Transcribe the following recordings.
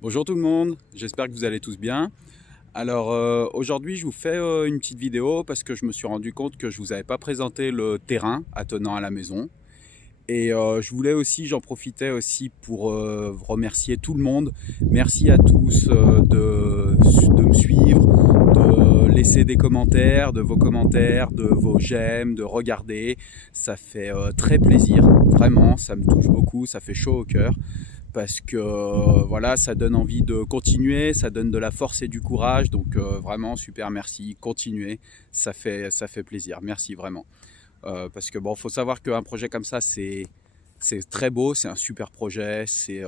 Bonjour tout le monde, j'espère que vous allez tous bien. Alors aujourd'hui je vous fais une petite vidéo parce que je me suis rendu compte que je vous avais pas présenté le terrain attenant à la maison. Et je voulais aussi, j'en profitais aussi pour remercier tout le monde. Merci à tous de me suivre, de laisser des commentaires, de vos commentaires, de vos j'aime, de regarder. Ça fait très plaisir, vraiment, ça me touche beaucoup, ça fait chaud au cœur. Parce que voilà, ça donne envie de continuer, ça donne de la force et du courage. Donc vraiment, super, merci, continuez, ça fait plaisir, merci vraiment. Parce que bon, faut savoir qu'un projet comme ça, c'est très beau, c'est un super projet, c'est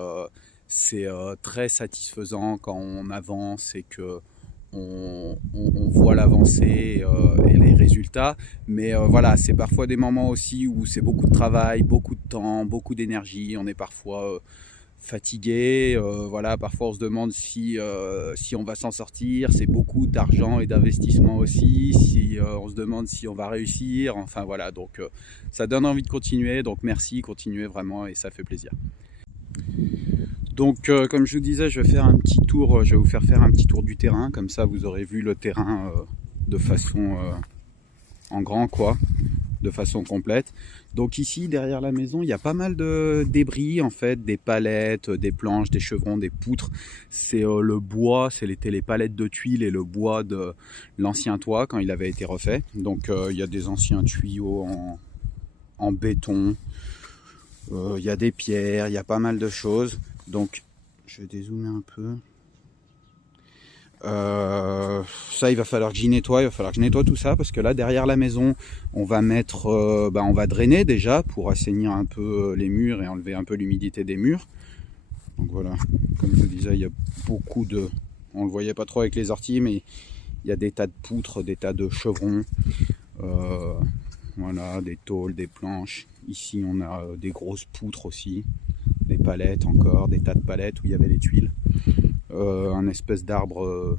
très satisfaisant quand on avance et que on voit l'avancée et les résultats. Mais voilà, c'est parfois des moments aussi où c'est beaucoup de travail, beaucoup de temps, beaucoup d'énergie. On est parfois fatigué, voilà, parfois on se demande si on va s'en sortir, c'est beaucoup d'argent et d'investissement aussi, si on se demande si on va réussir, enfin voilà, donc ça donne envie de continuer, donc merci, continuez vraiment et ça fait plaisir. Donc comme je vous disais, je vais faire un petit tour, je vais vous faire un petit tour du terrain, comme ça vous aurez vu le terrain de façon en grand quoi, de façon complète. Donc ici derrière la maison il y a pas mal de débris en fait, des palettes, des planches, des chevrons, des poutres. C'est le bois, c'était les palettes de tuiles et le bois de l'ancien toit quand il avait été refait. Donc il y a des anciens tuyaux en béton, il y a des pierres, il y a pas mal de choses. Donc je vais dézoomer un peu. Ça il va falloir que j'y nettoie, il va falloir que je nettoie tout ça parce que là derrière la maison on va mettre, on va drainer déjà pour assainir un peu les murs et enlever un peu l'humidité des murs. Donc voilà, comme je vous disais, il y a beaucoup de, on le voyait pas trop avec les orties, mais il y a des tas de poutres, des tas de chevrons, voilà, des tôles, des planches. Ici on a des grosses poutres aussi, des palettes encore, des tas de palettes où il y avait les tuiles. Un espèce d'arbre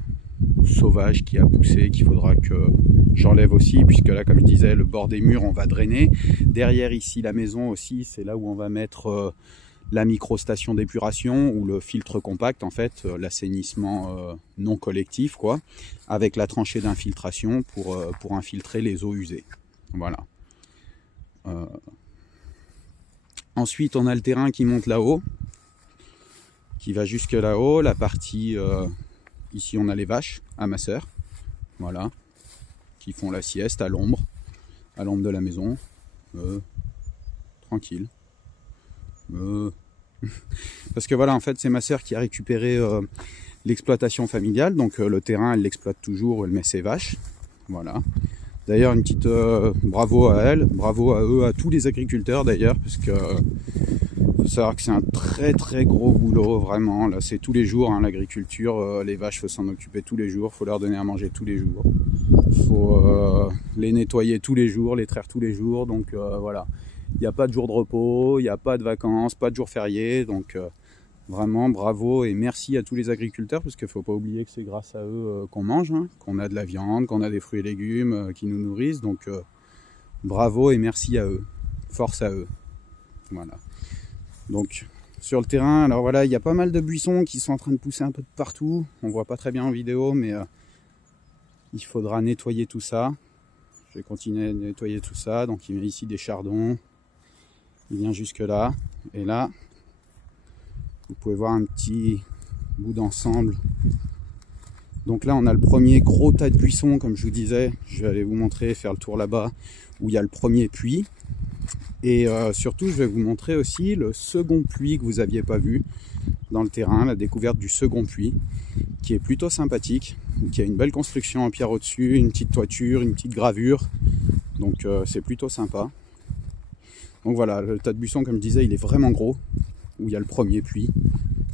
sauvage qui a poussé, qu'il faudra que j'enlève aussi, puisque là comme je disais le bord des murs on va drainer. Derrière ici la maison aussi, c'est là où on va mettre la micro-station d'épuration ou le filtre compact en fait, l'assainissement non collectif quoi, avec la tranchée d'infiltration pour infiltrer les eaux usées. Voilà. Ensuite on a le terrain qui monte là-haut, qui va jusque là-haut, la partie, ici on a les vaches à ma sœur, voilà, qui font la sieste à l'ombre de la maison, tranquille. Parce que voilà, en fait c'est ma sœur qui a récupéré l'exploitation familiale, donc le terrain elle l'exploite toujours, elle met ses vaches, voilà. D'ailleurs une petite bravo à elle, bravo à eux, à tous les agriculteurs d'ailleurs, parce que faut savoir que c'est un très gros boulot, vraiment. Là, c'est tous les jours, hein, l'agriculture. Les vaches, faut s'en occuper tous les jours. Faut leur donner à manger tous les jours. Faut les nettoyer tous les jours, les traire tous les jours. Donc voilà. Il n'y a pas de jour de repos, il n'y a pas de vacances, pas de jours fériés. Donc vraiment, bravo et merci à tous les agriculteurs, parce qu'il ne faut pas oublier que c'est grâce à eux qu'on mange, hein, qu'on a de la viande, qu'on a des fruits et légumes qui nous nourrissent. Donc bravo et merci à eux. Force à eux. Voilà. Donc sur le terrain, alors voilà, il y a pas mal de buissons qui sont en train de pousser un peu de partout. On voit pas très bien en vidéo, mais il faudra nettoyer tout ça. Je vais continuer à nettoyer tout ça. Donc il y a ici des chardons. Il vient jusque là. Et là, vous pouvez voir un petit bout d'ensemble. Donc là, on a le premier gros tas de buissons, comme je vous disais. Je vais aller vous montrer, faire le tour là-bas, où il y a le premier puits. Et surtout, je vais vous montrer aussi le second puits que vous n'aviez pas vu dans le terrain, la découverte du second puits, qui est plutôt sympathique, qui a une belle construction en pierre au-dessus, une petite toiture, une petite gravure, donc c'est plutôt sympa. Donc voilà, le tas de buissons, comme je disais, il est vraiment gros, où il y a le premier puits,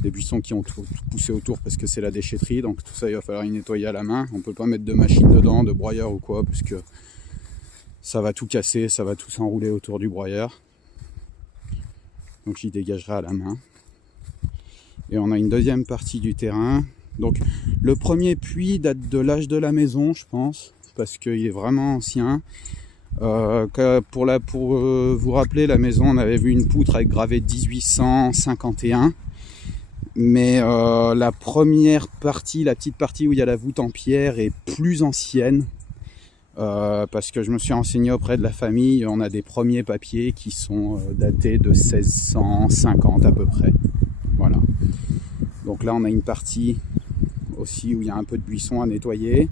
des buissons qui ont tout poussé autour parce que c'est la déchetterie, donc tout ça il va falloir y nettoyer à la main. On ne peut pas mettre de machine dedans, de broyeur ou quoi, parce que ça va tout casser, ça va tout s'enrouler autour du broyeur. Donc j'y dégagerai à la main. Et on a une deuxième partie du terrain. Donc le premier puits date de l'âge de la maison, je pense, parce qu'il est vraiment ancien. Pour vous rappeler, la maison, on avait vu une poutre avec gravé 1851. Mais la première partie, la petite partie où il y a la voûte en pierre est plus ancienne. Parce que je me suis renseigné auprès de la famille, on a des premiers papiers qui sont datés de 1650 à peu près. Voilà. Donc là on a une partie aussi où il y a un peu de buisson à nettoyer.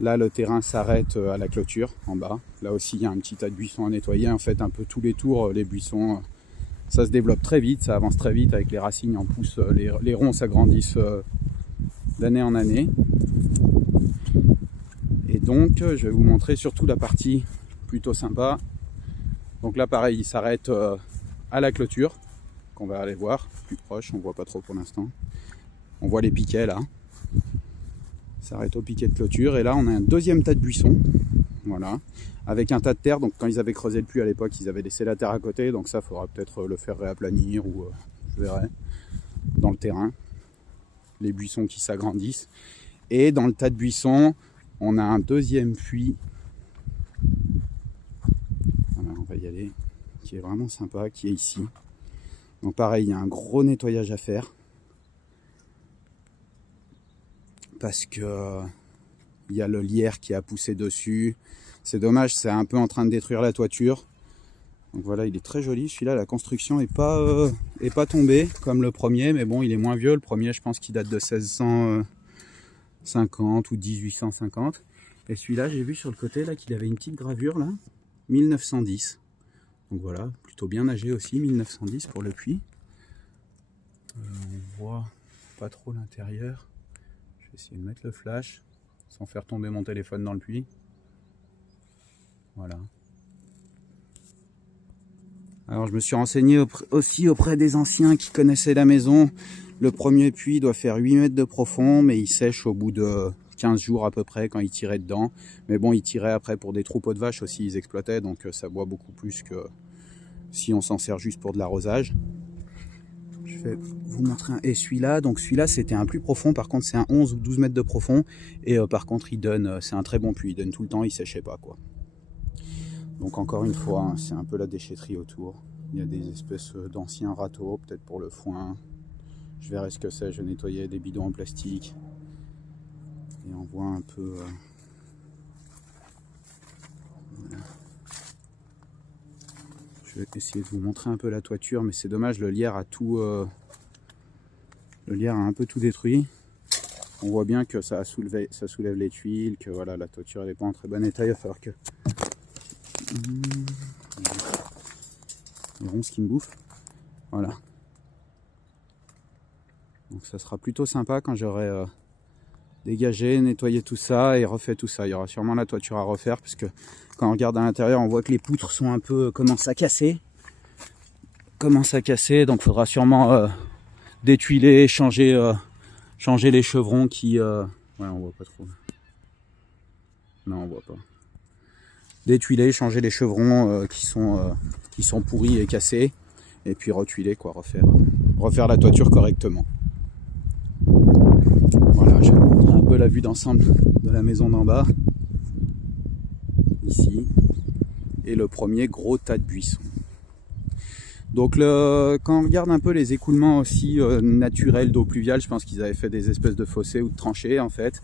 Là le terrain s'arrête à la clôture en bas. Là aussi il y a un petit tas de buissons à nettoyer. En fait un peu tous les tours, les buissons, ça se développe très vite, ça avance très vite avec les racines en pousse, les ronds s'agrandissent d'année en année. Et donc je vais vous montrer surtout la partie plutôt sympa. Donc là pareil il s'arrête à la clôture, qu'on va aller voir plus proche, on voit pas trop pour l'instant. On voit les piquets là. Il s'arrête au piquet de clôture et là on a un deuxième tas de buissons. Voilà. Avec un tas de terre, donc quand ils avaient creusé le puits à l'époque, ils avaient laissé la terre à côté, donc ça faudra peut-être le faire réaplanir ou je verrai. Dans le terrain. Les buissons qui s'agrandissent. Et dans le tas de buissons, on a un deuxième puits, voilà, on va y aller, qui est vraiment sympa, qui est ici. Donc pareil, il y a un gros nettoyage à faire. Parce que il y a le lierre qui a poussé dessus. C'est dommage, c'est un peu en train de détruire la toiture. Donc voilà, il est très joli. Celui-là, la construction est pas tombée comme le premier, mais bon, il est moins vieux. Le premier, je pense qu'il date de 1650 ou 1850. Et celui-là, j'ai vu sur le côté là qu'il avait une petite gravure là, 1910. Donc voilà, plutôt bien âgé aussi, 1910 pour le puits. On voit pas trop l'intérieur. Je vais essayer de mettre le flash sans faire tomber mon téléphone dans le puits. Voilà. Alors je me suis renseigné aussi auprès des anciens qui connaissaient la maison. Le premier puits doit faire 8 mètres de profond, mais il sèche au bout de 15 jours à peu près quand ils tiraient dedans. Mais bon, ils tiraient après pour des troupeaux de vaches aussi, ils exploitaient, donc ça boit beaucoup plus que si on s'en sert juste pour de l'arrosage. Je vais vous montrer un. Et celui-là, donc celui-là c'était un plus profond, par contre c'est un 11 ou 12 mètres de profond. Et par contre il donne, c'est un très bon puits, il donne tout le temps, il séchait pas quoi. Donc encore une fois, hein, c'est un peu la déchetterie autour. Il y a des espèces d'anciens râteaux, peut-être pour le foin. Je verrai ce que c'est, je nettoyais des bidons en plastique. Et on voit un peu... Voilà. Je vais essayer de vous montrer un peu la toiture, mais c'est dommage, le lierre a tout... Le lierre a un peu tout détruit. On voit bien que ça soulève les tuiles, que voilà, la toiture n'est pas en très bon état, il va falloir que... Les ronces qui me bouffent. Voilà. Donc ça sera plutôt sympa quand j'aurai dégagé, nettoyé tout ça et refait tout ça. Il y aura sûrement la toiture à refaire parce que quand on regarde à l'intérieur, on voit que les poutres sont un peu commencent à casser. Donc il faudra sûrement détuiler, changer les chevrons qui... Ouais, on voit pas trop. Non, on voit pas. Détuiler, changer les chevrons qui sont pourris et cassés, et puis retuiler quoi, refaire la toiture correctement. Voilà, je vais vous montrer un peu la vue d'ensemble de la maison d'en bas, ici, et le premier gros tas de buissons. Donc quand on regarde un peu les écoulements aussi naturels d'eau pluviale, je pense qu'ils avaient fait des espèces de fossés ou de tranchées en fait.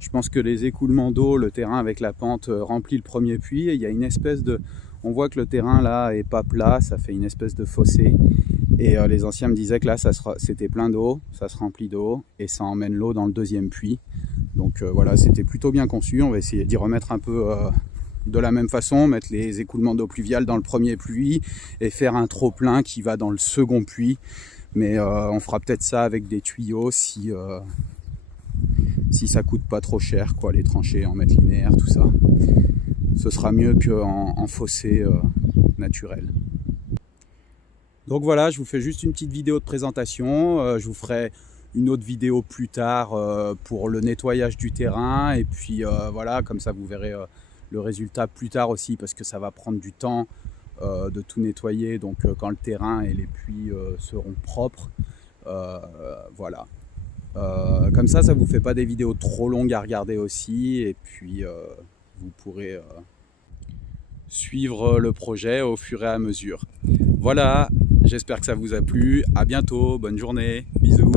Je pense que les écoulements d'eau, le terrain avec la pente remplit le premier puits et il y a une espèce de... On voit que le terrain là est pas plat, ça fait une espèce de fossé. Et les anciens me disaient que là c'était plein d'eau, ça se remplit d'eau et ça emmène l'eau dans le deuxième puits. Donc voilà, c'était plutôt bien conçu, on va essayer d'y remettre un peu... de la même façon, mettre les écoulements d'eau pluviale dans le premier puits et faire un trop-plein qui va dans le second puits. Mais on fera peut-être ça avec des tuyaux si ça coûte pas trop cher, quoi, les tranchées en mètre linéaire, tout ça. Ce sera mieux qu'en fossé naturel. Donc voilà, je vous fais juste une petite vidéo de présentation. Je vous ferai une autre vidéo plus tard pour le nettoyage du terrain. Et puis voilà, comme ça vous verrez... le résultat plus tard aussi parce que ça va prendre du temps de tout nettoyer, donc quand le terrain et les puits seront propres, voilà. Comme ça vous fait pas des vidéos trop longues à regarder aussi et puis vous pourrez suivre le projet au fur et à mesure. Voilà, J'espère que ça vous a plu. À bientôt. Bonne journée. Bisous.